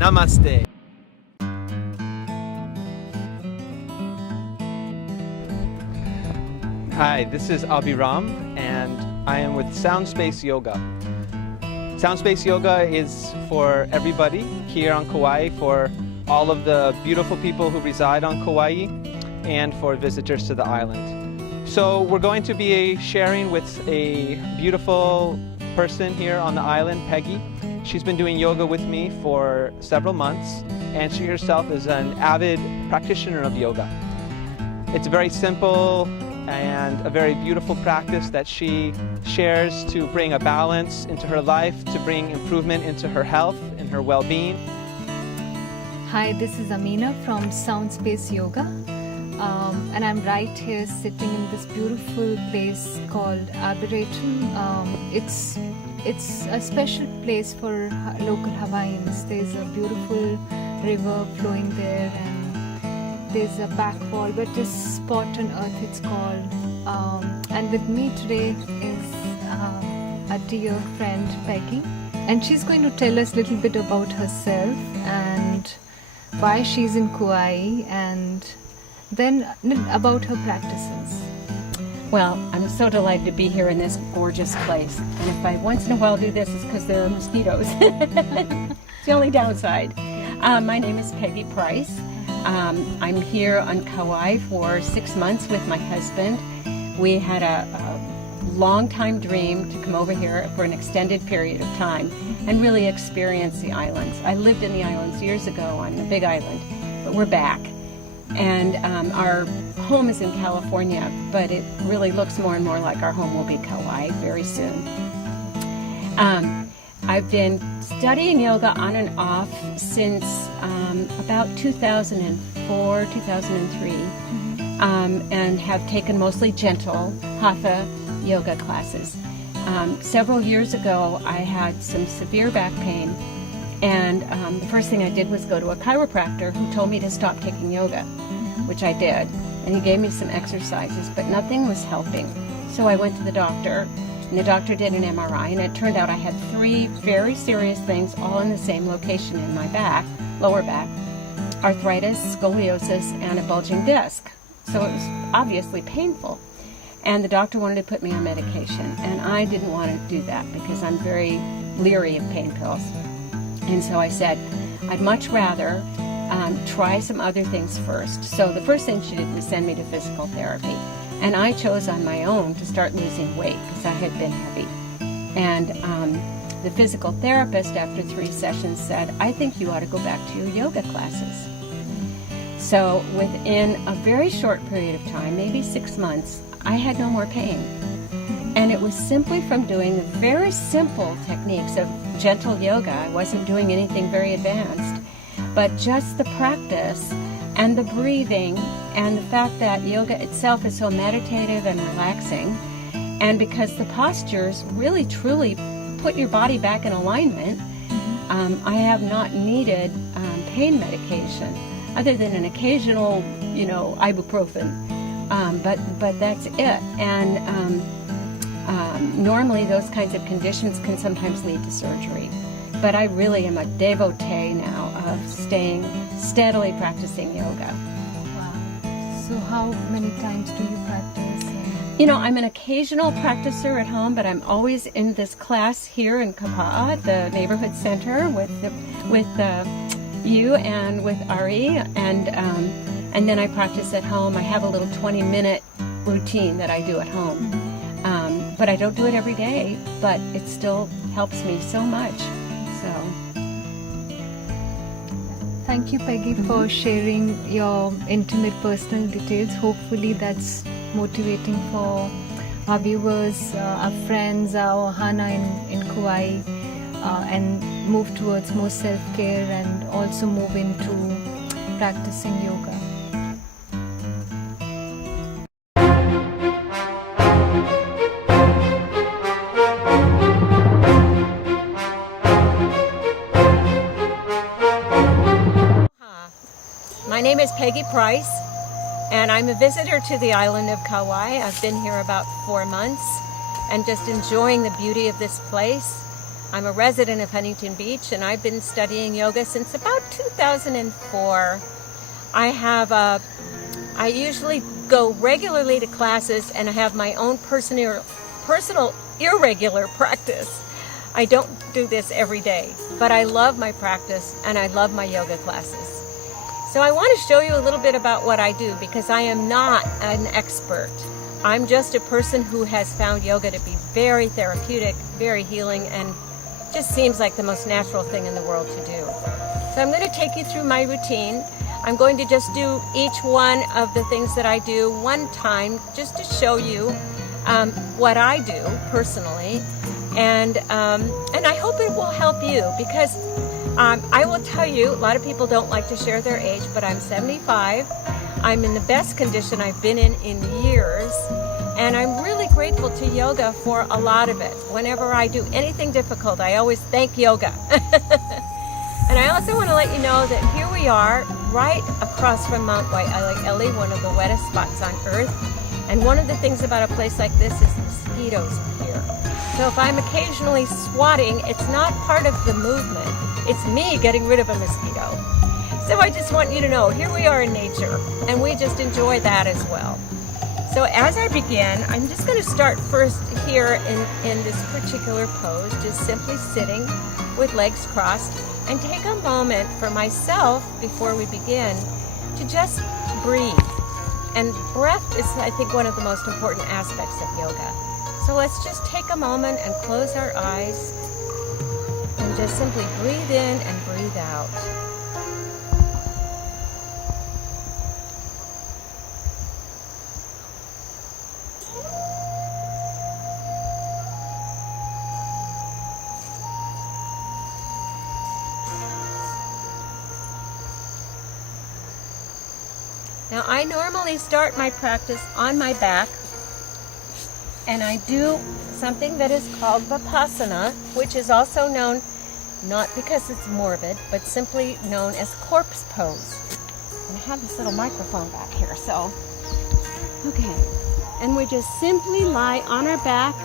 Namaste. Hi, this is Abhiram, and I am with Sound Space Yoga. Sound Space Yoga is for everybody here on Kauai, for all of the beautiful people who reside on Kauai, and for visitors to the island. So we're going to be sharing with a beautiful person here on the island, Peggy. She's been doing yoga with me for several months, and she herself is an avid practitioner of yoga. It's very simple and a very beautiful practice that she shares to bring a balance into her life, to bring improvement into her health and her well-being. Hi, this is Amina from Sound Space Yoga, and I'm right here sitting in this beautiful place called Arboretum. It's a special place for local Hawaiians. There's a beautiful river flowing there, and there's a back wall, but a spot on earth it's called. And with me today is a dear friend, Peggy, and she's going to tell us a little bit about herself and why she's in Kauai, and then about her practices. Well, I'm so delighted to be here in this gorgeous place. And if I once in a while do this, it's because there are mosquitoes. It's the only downside. My name is Peggy Price. I'm here on Kauai for 6 months with my husband. We had a long time dream to come over here for an extended period of time and really experience the islands. I lived in the islands years ago on the Big Island, but we're back. And our home is in California, but it really looks more and more like our home will be Kauai very soon. I've been studying yoga on and off since about 2004, 2003, and have taken mostly gentle hatha yoga classes. Several years ago, I had some severe back pain, and the first thing I did was go to a chiropractor who told me to stop taking yoga, which I did, and he gave me some exercises, but nothing was helping. So I went to the doctor, and the doctor did an MRI, and it turned out I had 3 very serious things all in the same location in my back, lower back: arthritis, scoliosis, and a bulging disc. So it was obviously painful. And the doctor wanted to put me on medication, and I didn't want to do that because I'm very leery of pain pills. And so I said, I'd much rather try some other things first. So the first thing she did was send me to physical therapy. And I chose on my own to start losing weight because I had been heavy. And the physical therapist, after 3 sessions, said, I think you ought to go back to your yoga classes. So within a very short period of time, maybe 6 months, I had no more pain. And it was simply from doing the very simple techniques of gentle yoga. I wasn't doing anything very advanced, but just the practice and the breathing and the fact that yoga itself is so meditative and relaxing, and because the postures really truly put your body back in alignment, I have not needed pain medication other than an occasional, ibuprofen, but that's it. And normally those kinds of conditions can sometimes lead to surgery. But I really am a devotee now of staying steadily practicing yoga. Wow. So how many times do you practice? I'm an occasional practicer at home, but I'm always in this class here in Kapa'a, the neighborhood center, with you and with Ari, and then I practice at home. I have a little 20-minute routine that I do at home. But I don't do it every day, but it still helps me so much. So, thank you, Peggy, for sharing your intimate personal details. Hopefully that's motivating for our viewers, our friends, our Hana in Kauai, and move towards more self-care and also move into practicing yoga. My name is Peggy Price, and I'm a visitor to the island of Kauai. I've been here about 4 months and just enjoying the beauty of this place. I'm a resident of Huntington Beach, and I've been studying yoga since about 2004. I usually go regularly to classes, and I have my own personal irregular practice. I don't do this every day, but I love my practice and I love my yoga classes. So I want to show you a little bit about what I do, because I am not an expert. I'm just a person who has found yoga to be very therapeutic, very healing, and just seems like the most natural thing in the world to do. So I'm going to take you through my routine. I'm going to just do each one of the things that I do one time, just to show you what I do personally, and I hope it will help you, because I will tell you, a lot of people don't like to share their age, but I'm 75. I'm in the best condition I've been in years, and I'm really grateful to yoga for a lot of it. Whenever I do anything difficult, I always thank yoga. And I also want to let you know that here we are, right across from Mount Waialaikele, one of the wettest spots on Earth. And one of the things about a place like this is mosquitoes here. So if I'm occasionally swatting, it's not part of the movement. It's me getting rid of a mosquito. So I just want you to know, here we are in nature, and we just enjoy that as well. So as I begin, I'm just going to start first here in this particular pose, just simply sitting with legs crossed, and take a moment for myself before we begin to just breathe. And breath is, I think, one of the most important aspects of yoga. So let's just take a moment and close our eyes and just simply breathe in and breathe out. Now, I normally start my practice on my back, and I do something that is called Vipassana, which is also known, not because it's morbid, but simply known as corpse pose. And I have this little microphone back here, so, okay. And we just simply lie on our back,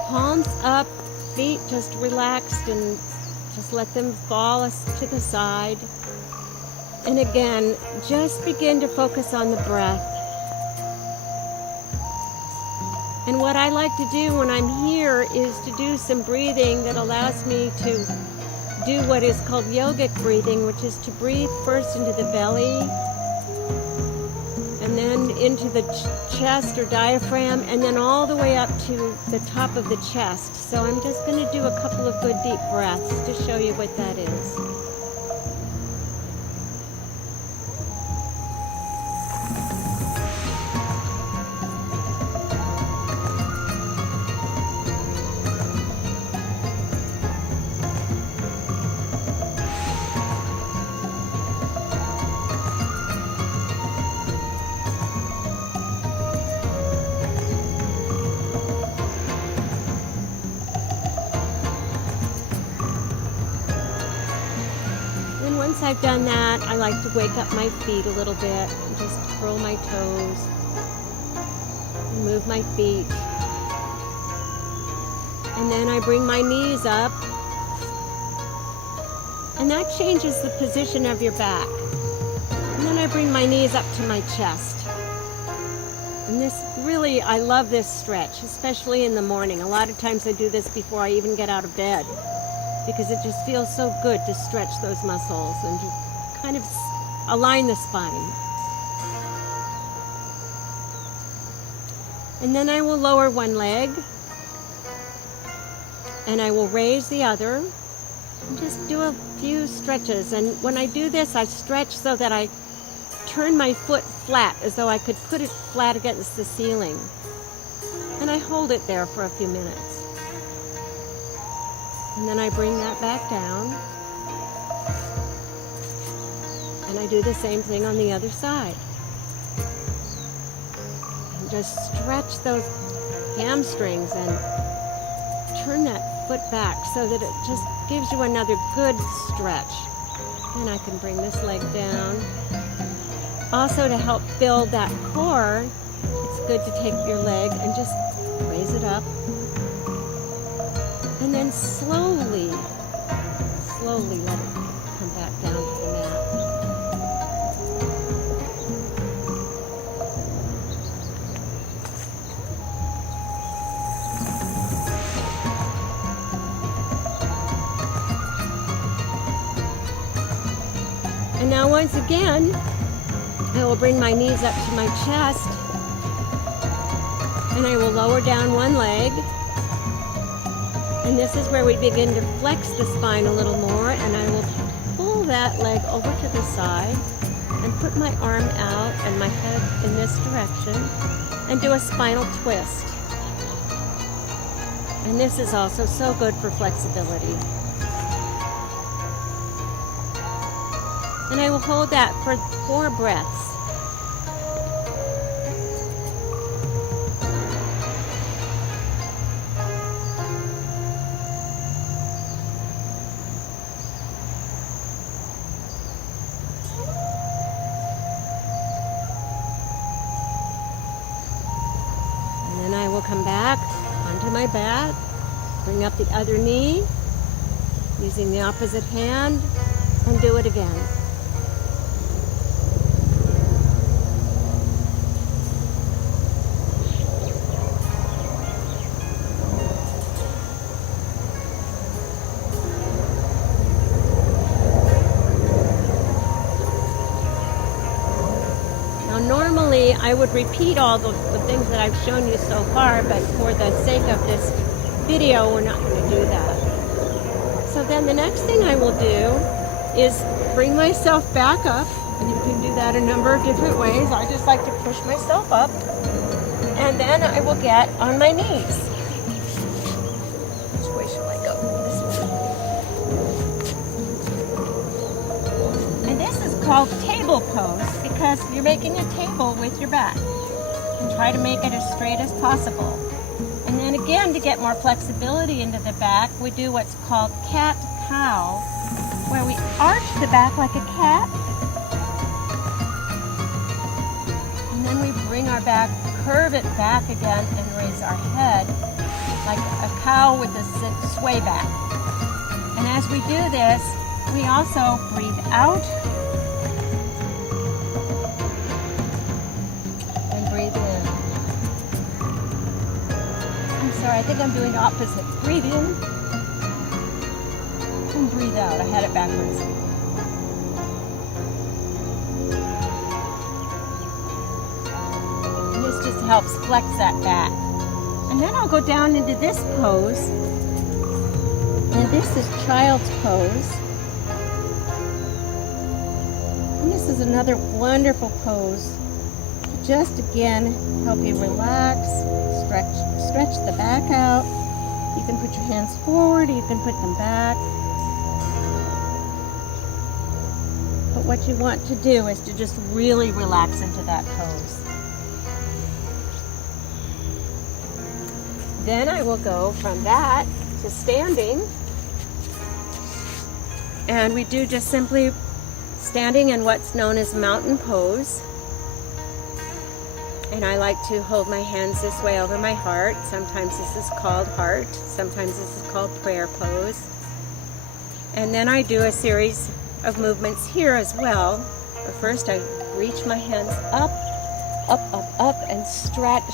palms up, feet just relaxed, and just let them fall to the side. And again, just begin to focus on the breath. And what I like to do when I'm here is to do some breathing that allows me to do what is called yogic breathing, which is to breathe first into the belly, and then into the chest or diaphragm, and then all the way up to the top of the chest. So I'm just going to do a couple of good deep breaths to show you what that is. Once I've done that, I like to wake up my feet a little bit and just curl my toes and move my feet. And then I bring my knees up, and that changes the position of your back. And then I bring my knees up to my chest. And this really, I love this stretch, especially in the morning. A lot of times I do this before I even get out of bed, because it just feels so good to stretch those muscles and to kind of align the spine. And then I will lower one leg, and I will raise the other, and just do a few stretches. And when I do this, I stretch so that I turn my foot flat, as though I could put it flat against the ceiling. And I hold it there for a few minutes. And then I bring that back down, and I do the same thing on the other side. And just stretch those hamstrings and turn that foot back so that it just gives you another good stretch. And I can bring this leg down. Also, to help build that core, it's good to take your leg and just raise it up. And then slowly let it come back down to the mat. And now once again, I will bring my knees up to my chest, and I will lower down one leg. And this is where we begin to flex the spine a little more, and I will pull that leg over to the side and put my arm out and my head in this direction and do a spinal twist. And this is also so good for flexibility. And I will hold that for 4 breaths. And then I will come back onto my back, bring up the other knee, using the opposite hand, and do it again. Normally, I would repeat all the things that I've shown you so far, but for the sake of this video, we're not going to do that. So then the next thing I will do is bring myself back up, and you can do that a number of different ways. I just like to push myself up, and then I will get on my knees. Which way should I go? This way. And this is called table pose, because you're making a table with your back, and try to make it as straight as possible. And then again, to get more flexibility into the back, we do what's called cat-cow, where we arch the back like a cat, and then we bring our back, curve it back again, and raise our head like a cow with a sway back. And as we do this, we also breathe out and breathe in. I'm sorry, I think I'm doing the opposite. Breathe in and breathe out. I had it backwards. And this just helps flex that back. And then I'll go down into this pose. And this is child's pose. And this is another wonderful pose. Just again, help you relax, stretch the back out. You can put your hands forward, you can put them back. But what you want to do is to just really relax into that pose. Then I will go from that to standing. And we do just simply standing in what's known as mountain pose. And I like to hold my hands this way over my heart. Sometimes this is called heart. Sometimes this is called prayer pose. And then I do a series of movements here as well. But first I reach my hands up, up, and stretch.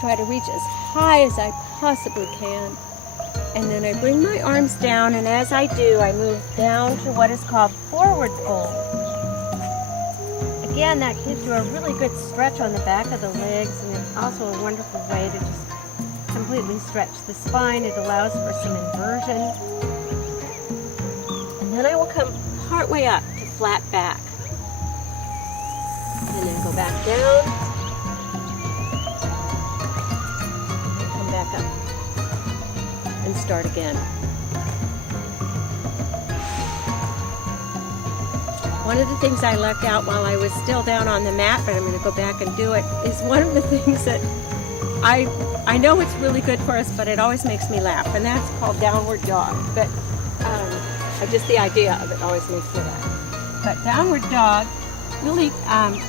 Try to reach as high as I possibly can. And then I bring my arms down, and as I do, I move down to what is called forward fold. Again, that gives you a really good stretch on the back of the legs, and it's also a wonderful way to just completely stretch the spine. It allows for some inversion. And then I will come partway up to flat back. And then go back down. And come back up. And start again. One of the things I left out while I was still down on the mat, but I'm going to go back and do it, is one of the things that I know it's really good for us, but it always makes me laugh, and that's called downward dog. But just the idea of it always makes me laugh. But downward dog, really,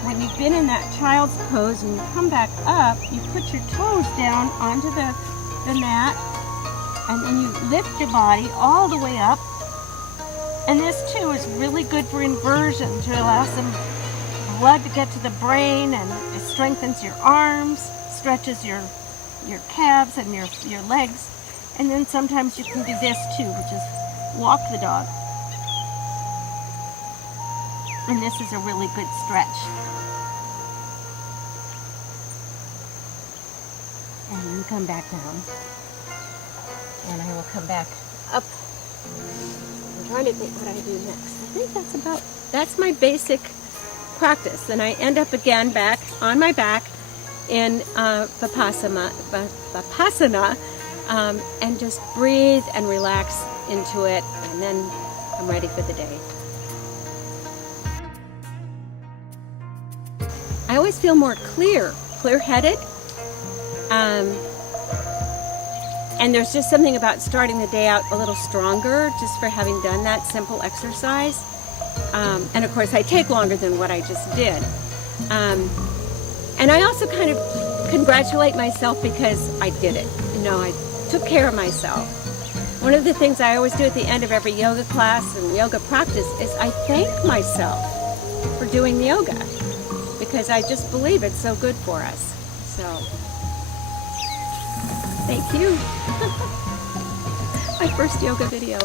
when you've been in that child's pose and you come back up, you put your toes down onto the mat, And then you lift your body all the way up. And this too is really good for inversion to allow some blood to get to the brain, and it strengthens your arms, stretches your calves and your legs. And then sometimes you can do this too, which is walk the dog. And this is a really good stretch. And then come back down. And I will come back up. I'm trying to think what I do next. I think that's my basic practice. Then I end up again back on my back in Vipassana, and just breathe and relax into it, and then I'm ready for the day. I always feel more clear-headed. And there's just something about starting the day out a little stronger just for having done that simple exercise. And of course, I take longer than what I just did. And I also kind of congratulate myself because I did it. You know, I took care of myself. One of the things I always do at the end of every yoga class and yoga practice is I thank myself for doing the yoga, because I just believe it's so good for us. So, thank you. My first yoga video.